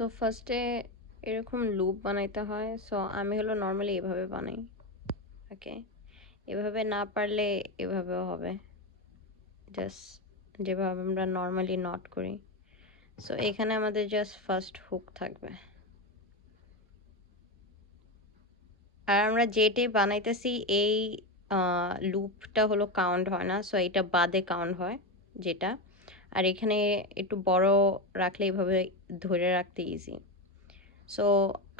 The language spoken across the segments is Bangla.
সো ফার্স্টে এরকম লুপ বানাইতে হয়। সো আমি হলো নর্মালি এভাবে বানাই। ওকে, এভাবে না পারলে এভাবেও হবে, জাস্ট যেভাবে আমরা নর্মালি নট করি। সো এখানে আমাদের জাস্ট ফার্স্ট হুক থাকবে, আর আমরা যেটাই বানাইতেছি এই লুপটা হলো কাউন্ট হয় না, সো এটা বাদে কাউন্ট হয় যেটা। আর এখানে একটু বড় রাখলে এইভাবে ধরে রাখতে ইজি। সো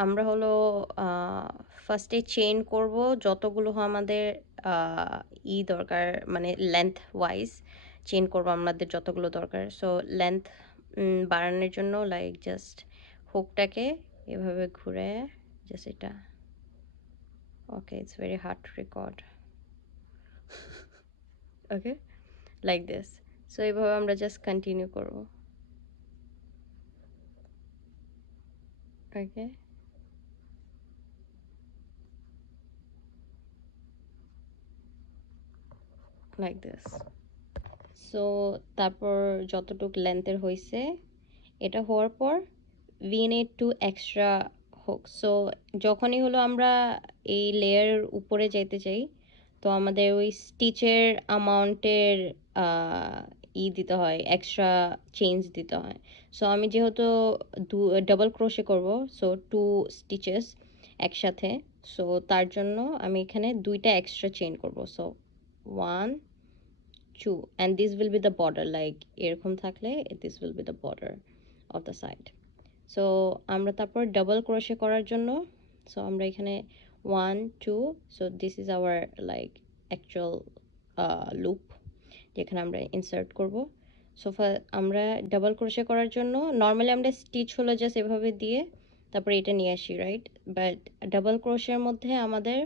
আমরা হলো ফার্স্টে চেইন করব যতগুলো আমাদের দরকার, মানে লেন্থ ওয়াইজ চেইন করব আমাদের যতগুলো দরকার। সো লেন্থ বাড়ানোর জন্য লাইক জাস্ট হুকটাকে এভাবে ঘুরে জাস্ট এটা। Okay, it's very hard to record. Okay, like this. So এইভাবে আমরা জাস্ট কন্টিনিউ করব। ওকে, লাইক দিস। সো তারপর যতটুক লেন্থের হয়েছে, এটা হওয়ার পর we need to extra hook. So যখনই হলো আমরা এই লেয়ারের উপরে যেতে চাই, তো আমাদের ওই স্টিচের অ্যামাউন্টের দিতে হয়, এক্সট্রা চেঞ্জ দিতে হয়। সো আমি যেহেতু ডাবল ক্রোশে করব, সো 2 স্টিচেস একসাথে, সো তার জন্য আমি এখানে দুইটা এক্সট্রা চেইন করব। So 1 2, and this will be the border, like এরকম থাকলে this will be the border of the side. So আমরা তারপর ডাবল ক্রোশে করার জন্য, সো আমরা এখানে 1 2, so this is our like actual loop যেখানে আমরা ইনসার্ট করব। সো আমরা ডাবল ক্রোশে করার জন্য নর্মালি আমরা স্টিচ হলো জাস্ট এভাবে দিয়ে তারপরে এটা নিয়ে আসি, রাইট? বাট ডাবল ক্রোশের মধ্যে আমাদের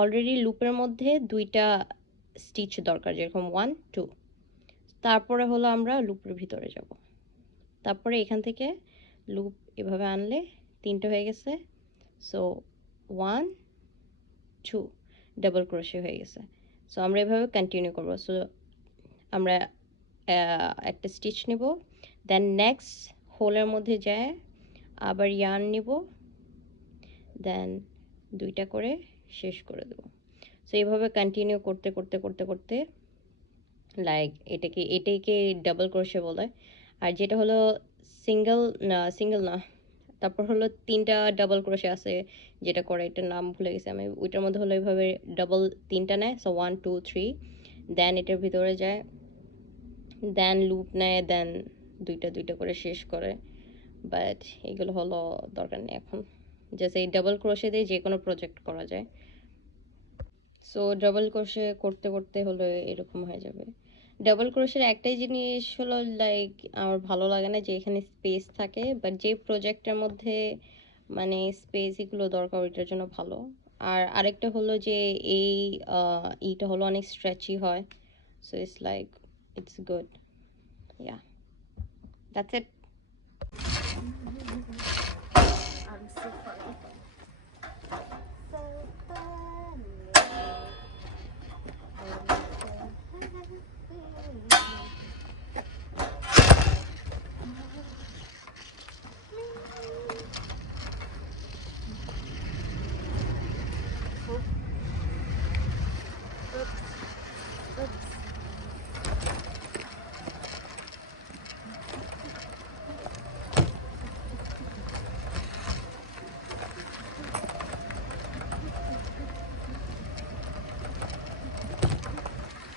অলরেডি লুপের মধ্যে দুইটা স্টিচ দরকার, যেরকম 1 2। তারপরে হলো আমরা লুপের ভিতরে যাব, তারপরে এখান থেকে লুপ এভাবে আনলে তিনটে হয়ে গেছে। সো 1 2, ডাবল ক্রোশে হয়ে গেছে। সো আমরা এভাবে কন্টিনিউ করব। সো আমরা একটা স্টিচ নিব, দেন নেক্সট হোলের মধ্যে যায় আবার ইয়ার্ন নিব, দেন দুইটা করে শেষ করে দেব। সো এইভাবে কন্টিনিউ করতে করতে করতে করতে লাইক এটাকে ডাবল ক্রোশে বলে। আর যেটা হলো সিঙ্গেল না, তারপর হলো তিনটা ডাবল ক্রোশে আছে যেটা করে, এটার নাম ভুলে গেছি আমি। ওইটার মধ্যে হলো এইভাবে ডাবল তিনটা নেয়, সো 1 2 3, দেন এটার ভিতরে যায়, দেন লুপ নেয়, দেন দুইটা দুইটা করে শেষ করে। বাট এগুলো হলো দরকার নেই এখন, জাস্ট এই ডাবল ক্রোশে দিয়ে যে কোনো প্রজেক্ট করা যায়। সো ডাবল ক্রোশে করতে করতে হলো এরকম হয়ে যাবে। ডাবল ক্রোশের একটাই জিনিস হলো লাইক আমার ভালো লাগে না যে এখানে স্পেস থাকে, বাট যে প্রজেক্টের মধ্যে মানে স্পেস এগুলো দরকার ওইটার জন্য ভালো। আর আরেকটা হলো যে এই ইটা হলো অনেক স্ট্রেচি হয়, so it's like it's good. Yeah, that's it.